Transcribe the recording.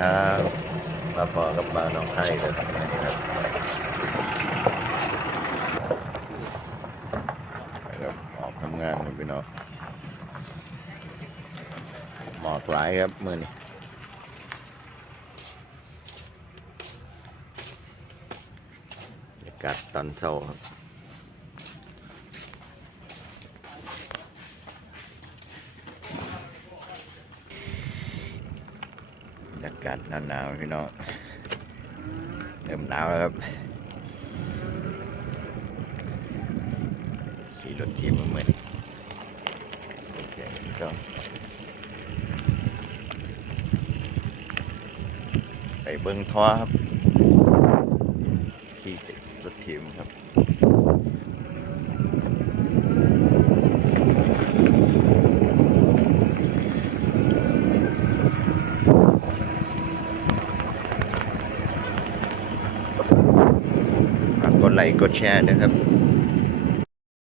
ครับมาพอกับบ้านน้องไข่เลยครับครับออกทำงานเลยพี่น้องหมอกหลายครับมือนี้บรรยากาศตอนเช้าครับบรรยากาศหนาวๆพี่น้องเริ่มหนาวแล้วครับขี่รถทีมมาเหมือนโอเคก็ไปเบิ้งท้อครับขี่รถทีมครับฝากกดไลค์กดแชร์นะครับ